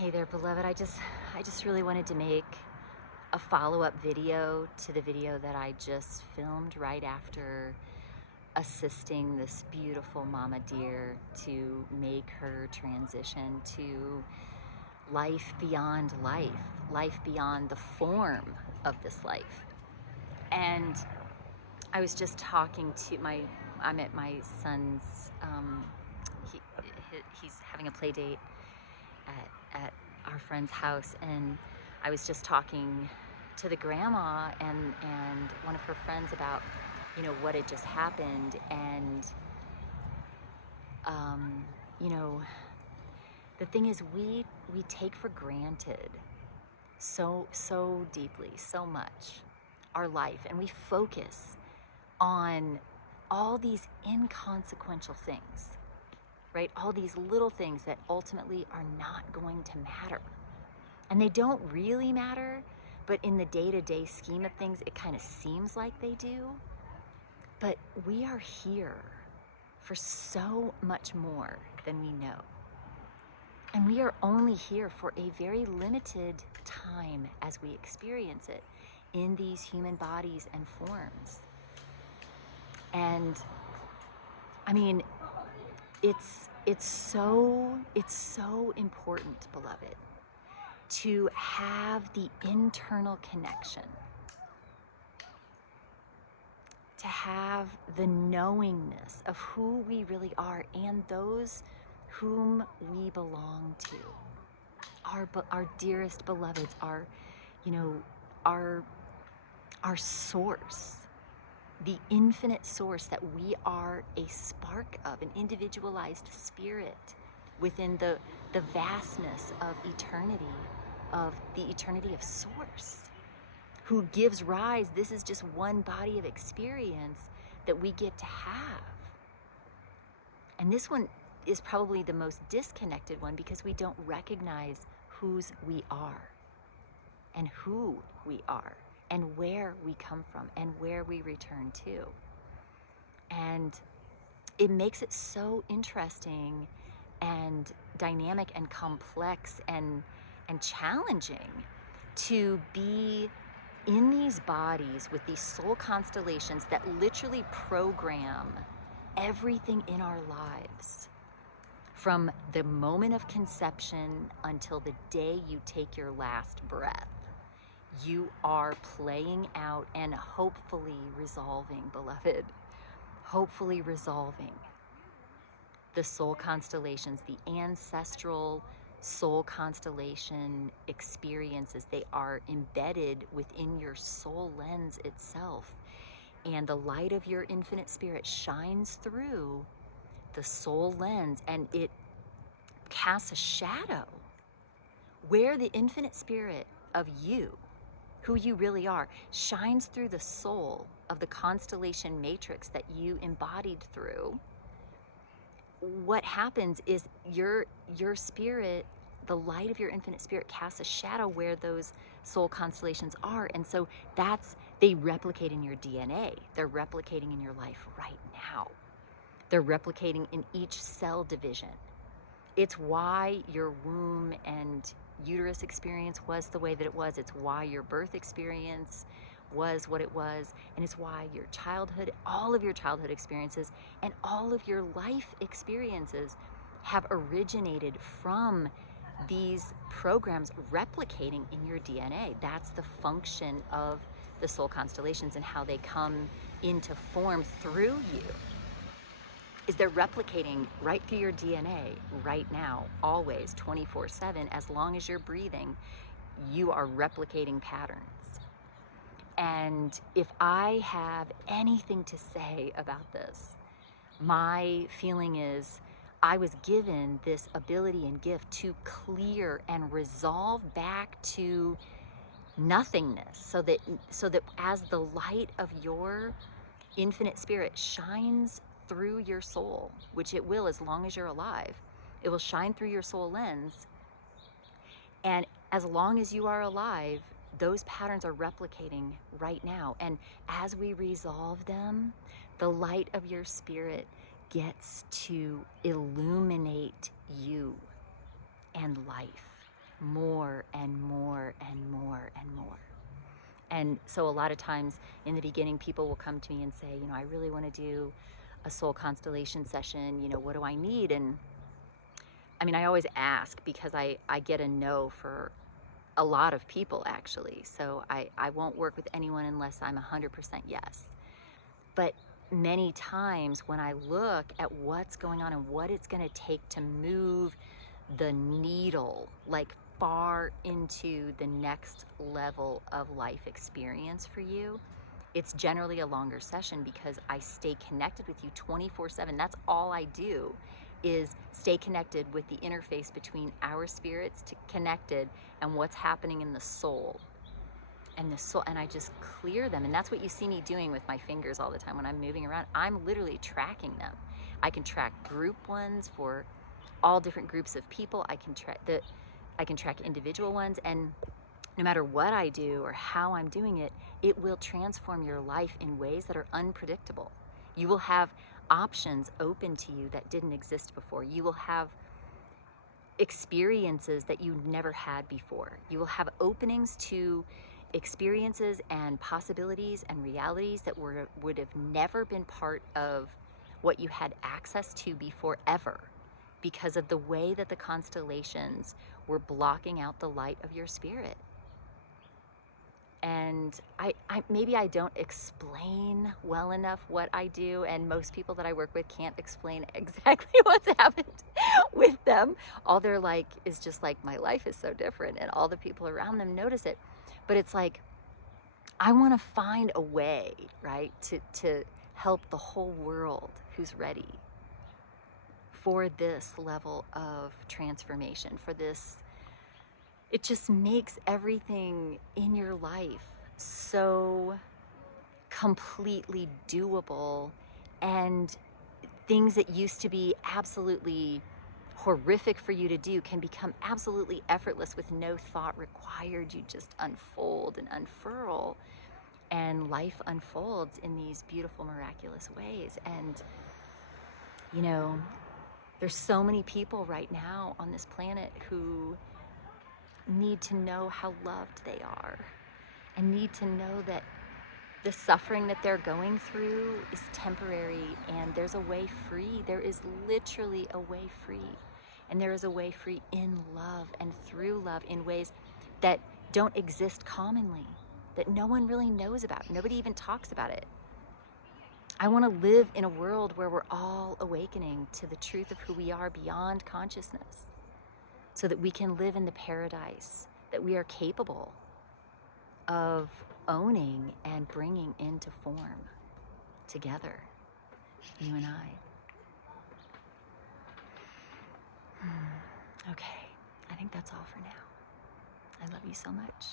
Hey there, beloved. I just really wanted to make a follow-up video to the video that I just filmed right after assisting this beautiful mama deer to make her transition to life beyond life, life beyond the form of this life. And I was just talking to I'm at my son's, he's having a play date at our friend's house, and I was just talking to the grandma and one of her friends about, you know, what had just happened. And you know, the thing is, we take for granted so deeply, so much, our life, and we focus on all these inconsequential things, right? All these little things that ultimately are not going to matter. And they don't really matter, but in the day-to-day scheme of things, it kind of seems like they do. But we are here for so much more than we know. And we are only here for a very limited time as we experience it in these human bodies and forms. And I mean, it's so important, beloved, to have the internal connection, to have the knowingness of who we really are and those whom we belong to, our dearest beloveds, our, you know, our source, the infinite source that we are a spark of, an individualized spirit within the vastness of eternity, of the eternity of source, who gives rise. This is just one body of experience that we get to have. And this one is probably the most disconnected one, because we don't recognize whose we are and who we are and where we come from and where we return to. And it makes it so interesting and dynamic and complex and challenging to be in these bodies with these soul constellations that literally program everything in our lives, from the moment of conception until the day you take your last breath. You are playing out and hopefully resolving, beloved, hopefully resolving the soul constellations, the ancestral soul constellation experiences. They are embedded within your soul lens itself. And the light of your infinite spirit shines through the soul lens, and it casts a shadow where the infinite spirit of you, who you really are, shines through the soul of the constellation matrix that you embodied through. What happens is your spirit, the light of your infinite spirit, casts a shadow where those soul constellations are. And so they replicate in your DNA. They're replicating in your life right now. They're replicating in each cell division. It's why your womb and uterus experience was the way that it was. It's why your birth experience was what it was. And it's why your childhood, all of your childhood experiences and all of your life experiences have originated from these programs replicating in your DNA. That's the function of the soul constellations and how they come into form through you. Is they're replicating right through your DNA right now, always, 24/7. As long as you're breathing, you are replicating patterns. And if I have anything to say about this, my feeling is I was given this ability and gift to clear and resolve back to nothingness, so that as the light of your infinite spirit shines through your soul, which it will as long as you're alive, it will shine through your soul lens. And as long as you are alive, those patterns are replicating right now. And as we resolve them, the light of your spirit gets to illuminate you and life more and more and more and more. And so a lot of times in the beginning, people will come to me and say, I really want to do a soul constellation session. What do I need? And I mean, I always ask because I get a no for a lot of people, actually. So I won't work with anyone unless I'm 100% yes. But many times when I look at what's going on and what it's going to take to move the needle, like far into the next level of life experience for you, it's generally a longer session because I stay connected with you 24/7. That's all I do, is stay connected with the interface between our spirits connected and what's happening in the soul. And I just clear them. And that's what you see me doing with my fingers all the time when I'm moving around. I'm literally tracking them. I can track group ones for all different groups of people. I can track individual ones, and no matter what I do or how I'm doing it, it will transform your life in ways that are unpredictable. You will have options open to you that didn't exist before. You will have experiences that you never had before. You will have openings to experiences and possibilities and realities that would have never been part of what you had access to before, ever, because of the way that the constellations were blocking out the light of your spirit. And maybe I don't explain well enough what I do, and most people that I work with can't explain exactly what's happened with them. All they're like is just like, my life is so different, and all the people around them notice it. But it's like, I want to find a way, right, to help the whole world who's ready for this level of transformation, for this. It just makes everything in your life so completely doable, and things that used to be absolutely horrific for you to do can become absolutely effortless with no thought required. You just unfold and unfurl, and life unfolds in these beautiful, miraculous ways. And there's so many people right now on this planet who need to know how loved they are, and need to know that the suffering that they're going through is temporary, and there's a way free. There is literally a way free, and there is a way free in love and through love in ways that don't exist commonly, that no one really knows about. Nobody even talks about it. I want to live in a world where we're all awakening to the truth of who we are beyond consciousness, so that we can live in the paradise that we are capable of owning and bringing into form together, you and I. Okay, I think that's all for now. I love you so much.